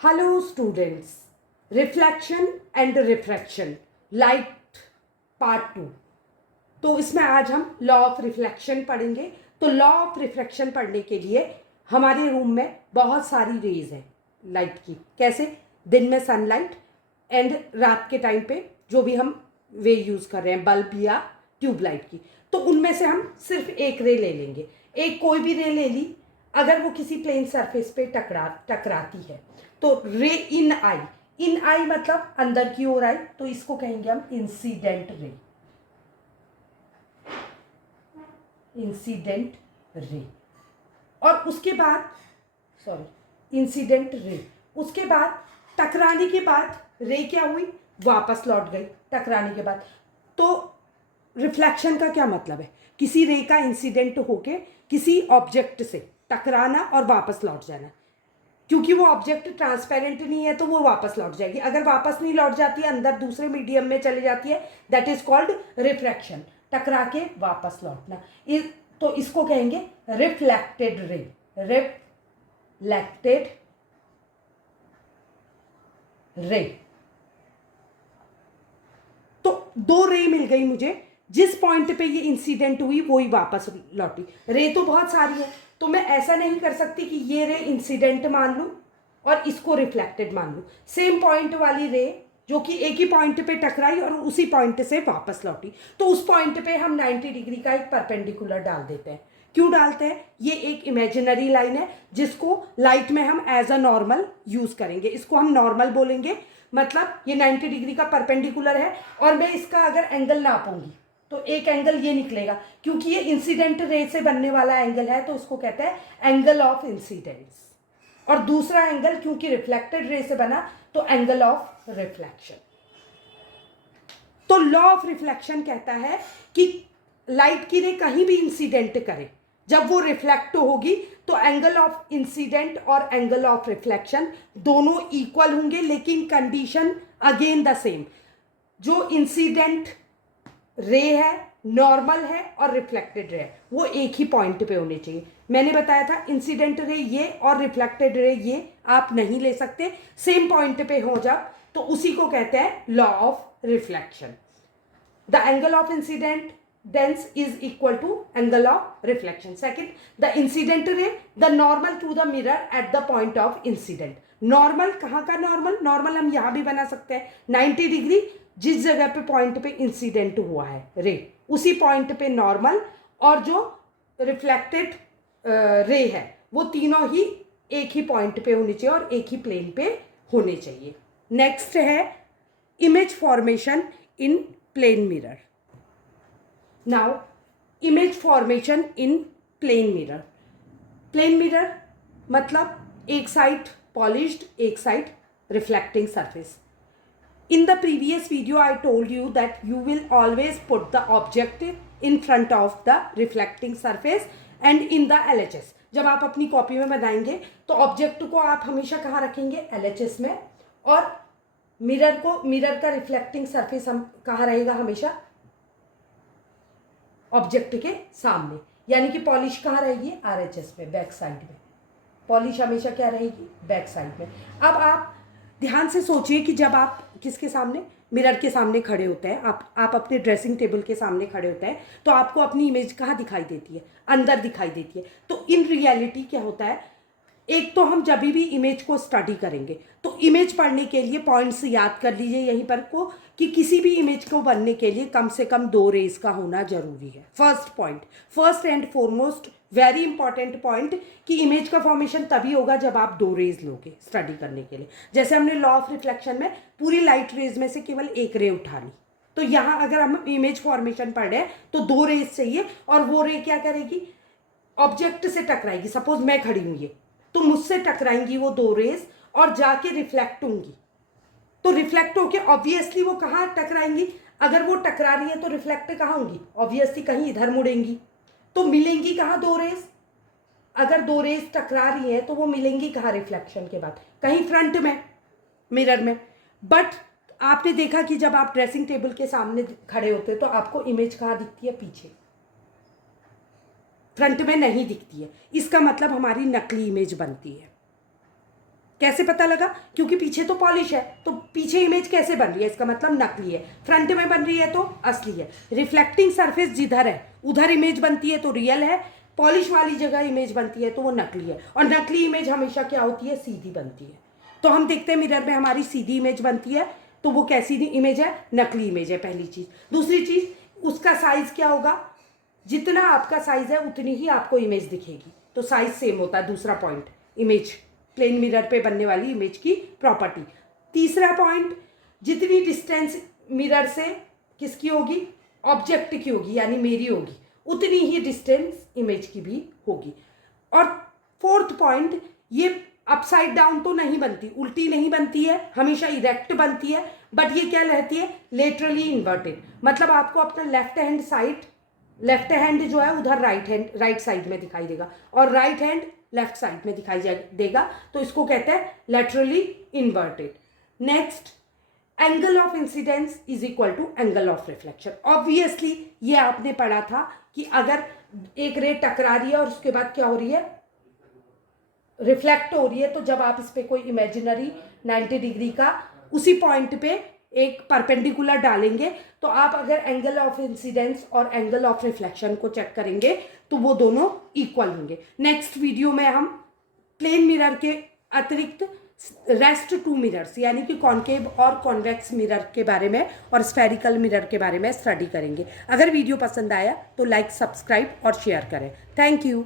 Hello students, reflection and refraction light part 2। तो इसमें आज हम लॉ ऑफ रिफ्लेक्शन पढ़ेंगे। तो लॉ ऑफ रिफ्लेक्शन पढ़ने के लिए हमारे रूम में बहुत सारी रेज हैं लाइट की। कैसे? दिन में सनलाइट एंड रात के टाइम पे जो भी हम वे यूज़ कर रहे हैं, बल्ब या ट्यूबलाइट की, तो उनमें से हम सिर्फ एक रे ले लेंगे। एक कोई भी रे ले ली, अगर वो किसी प्लेन सरफेस पे टकराती है तो रे इन आई मतलब अंदर की ओर आई, तो इसको कहेंगे हम इंसिडेंट रे। इंसिडेंट रे और उसके बाद इंसिडेंट रे, उसके बाद टकराने के बाद रे क्या हुई? वापस लौट गई टकराने के बाद। तो रिफ्लेक्शन का क्या मतलब है? किसी रे का इंसिडेंट होके किसी ऑब्जेक्ट से टकराना और वापस लौट जाना। क्योंकि वो ऑब्जेक्ट ट्रांसपेरेंट नहीं है तो वो वापस लौट जाएगी। अगर वापस नहीं लौट जाती है, अंदर दूसरे मीडियम में चली जाती है, दैट इज कॉल्ड रिफ्रैक्शन। टकरा के वापस लौटना। तो इसको कहेंगे रिफ्लेक्टेड रे। Reflected ray. तो दो रे मिल गई मुझे, जिस पॉइंट पे ये इंसिडेंट हुई वही वापस लौटी। रे तो बहुत सारी है, तो मैं ऐसा नहीं कर सकती कि ये रे इंसिडेंट मान लूं और इसको रिफ्लेक्टेड मान लूं। सेम पॉइंट वाली रे जो कि एक ही पॉइंट पे टकराई और उसी पॉइंट से वापस लौटी, तो उस पॉइंट पे हम 90 डिग्री का एक परपेंडिकुलर डाल देते हैं। क्यों डालते हैं? ये एक इमेजिनरी लाइन है जिसको लाइट में हम एज अ नॉर्मल यूज करेंगे। इसको हम नॉर्मल बोलेंगे। मतलब ये 90 डिग्री का परपेंडिकुलर है और मैं इसका अगर एंगल नापूंगी तो एक एंगल ये निकलेगा, क्योंकि ये इंसिडेंट रे से बनने वाला एंगल है तो उसको कहते हैं एंगल ऑफ इंसिडेंस। और दूसरा एंगल क्योंकि रिफ्लेक्टेड रे से बना तो एंगल ऑफ रिफ्लेक्शन। तो लॉ ऑफ रिफ्लेक्शन कहता है कि लाइट की रे कहीं भी इंसिडेंट करे, जब वो रिफ्लेक्ट होगी तो एंगल ऑफ इंसिडेंट और एंगल ऑफ रिफ्लेक्शन दोनों इक्वल होंगे, लेकिन कंडीशन अगेन द सेम। जो इंसिडेंट रे है, नॉर्मल है और रिफ्लेक्टेड रे है, वो एक ही पॉइंट पे होने चाहिए। मैंने बताया था इंसिडेंट रे ये और रिफ्लेक्टेड रे ये आप नहीं ले सकते, सेम पॉइंट पे हो जब, तो उसी को कहते हैं law of reflection. The angle of incident dense is equal to angle of reflection. Second, the incident ray, the normal to the mirror at the point of incident. Normal कहाँ का नॉर्मल? नॉर्मल हम यहाँ भी बना सकते हैं। 90 degree जिस जगह पे पॉइंट पे इंसिडेंट हुआ है रे, उसी पॉइंट पे नॉर्मल, और जो रिफ्लेक्टेड रे है वो तीनों ही एक ही पॉइंट पे होनी चाहिए और एक ही प्लेन पे होने चाहिए। नेक्स्ट है image formation in plane mirror. Now, image formation in plane mirror. Plane mirror मतलब एक साइड polished, एक side reflecting surface. In the previous video, I told you that you will always put the object in front of the reflecting surface and in the LHS. जब आप अपनी copy में बनाएंगे तो object को आप हमेशा कहाँ रखेंगे? LHS में। और मिरर का रिफ्लेक्टिंग सरफेस हम कहाँ रहेगा? हमेशा ऑब्जेक्ट के सामने। यानी कि पॉलिश कहाँ रहेगी? RHS में, बैक साइड में। पॉलिश हमेशा क्या रहेगी? बैक साइड में। अब आप ध्यान से सोचिए कि जब आप किसके सामने? मिरर के सामने खड़े होते हैं, आप अपने ड्रेसिंग टेबल के सामने खड़े होते हैं, तो आपको अपनी इमेज कहाँ दिखाई देती है? अंदर दिखाई देती है। तो इन रियलिटी क्या होता है, एक तो हम जब भी इमेज को स्टडी करेंगे तो इमेज पढ़ने के लिए पॉइंट्स याद कर लीजिए यहीं पर को, कि किसी भी इमेज को बनने के लिए कम से कम 2 रेज का होना जरूरी है। First point, first and foremost very important point, कि इमेज का फॉर्मेशन तभी होगा जब आप 2 रेज लोगे स्टडी करने के लिए। जैसे हमने लॉ ऑफ रिफ्लेक्शन में पूरी लाइट रेज में से केवल एक रे उठा ली, तो यहाँ अगर हम इमेज फॉर्मेशन पढ़ रहे हैं तो 2 रेज चाहिए, और वो रे क्या करेगी? ऑब्जेक्ट से टकराएगी। सपोज मैं खड़ी हूँ ये, तो मुझसे टकराएंगी वो 2 रेज और जाके रिफ्लेक्ट होंगी। तो रिफ्लेक्ट होके ऑब्वियसली वो कहाँ टकराएंगी? अगर वो टकरा रही है तो रिफ्लेक्ट कहाँ होंगी? ऑब्वियसली कहीं इधर मुड़ेंगी। तो मिलेंगी कहाँ 2 रेज? अगर 2 रेज टकरा रही है तो वो मिलेंगी कहाँ रिफ्लेक्शन के बाद? कहीं फ्रंट में, मिरर में। बट आपने देखा कि जब आप ड्रेसिंग टेबल के सामने खड़े होते हैं तो आपको इमेज कहाँ दिखती है? पीछे, फ्रंट में नहीं दिखती है। इसका मतलब हमारी नकली इमेज बनती है। कैसे पता लगा? क्योंकि पीछे तो पॉलिश है, तो पीछे इमेज कैसे बन रही है, इसका मतलब नकली है। फ्रंट में बन रही है तो असली है। रिफ्लेक्टिंग सरफेस जिधर है उधर इमेज बनती है तो रियल है, पॉलिश वाली जगह इमेज बनती है तो वो नकली है। और नकली इमेज हमेशा क्या होती है? सीधी बनती है। तो हम देखते हैं मिरर में हमारी सीधी इमेज बनती है, तो वो कैसी इमेज है? नकली इमेज है, पहली चीज़। दूसरी चीज़, उसका साइज क्या होगा? जितना आपका साइज है उतनी ही आपको इमेज दिखेगी, तो साइज सेम होता है। दूसरा पॉइंट, इमेज प्लेन मिरर पे बनने वाली इमेज की प्रॉपर्टी। तीसरा पॉइंट, जितनी डिस्टेंस मिरर से किसकी होगी? ऑब्जेक्ट की होगी, यानी मेरी होगी, उतनी ही डिस्टेंस इमेज की भी होगी। और फोर्थ पॉइंट, ये अपसाइड डाउन तो नहीं बनती, उल्टी नहीं बनती है, हमेशा इरेक्ट बनती है, बट ये क्या रहती है? Laterally inverted. मतलब आपको अपना लेफ्ट हैंड जो है उधर राइट साइड में दिखाई देगा, और राइट हैंड लेफ्ट साइड में दिखाई देगा, तो इसको कहते हैं laterally inverted. Next, angle of incidence is equal to angle of reflection. Obviously ये आपने पढ़ा था कि अगर एक रे टकरा रही है और उसके बाद क्या हो रही है? रिफ्लेक्ट हो रही है, तो जब आप इस पे कोई इमेजिनरी 90 डिग्री का उसी पॉइंट पे एक परपेंडिकुलर डालेंगे, तो आप अगर एंगल ऑफ इंसिडेंस और एंगल ऑफ रिफ्लेक्शन को चेक करेंगे तो वो दोनों इक्वल होंगे। नेक्स्ट वीडियो में हम प्लेन मिरर के अतिरिक्त रेस्ट टू मिरर्स यानी कि कॉन्केव और कॉन्वेक्स मिरर के बारे में और स्फेरिकल मिरर के बारे में स्टडी करेंगे। अगर वीडियो पसंद आया तो लाइक, सब्सक्राइब और शेयर करें। Thank you.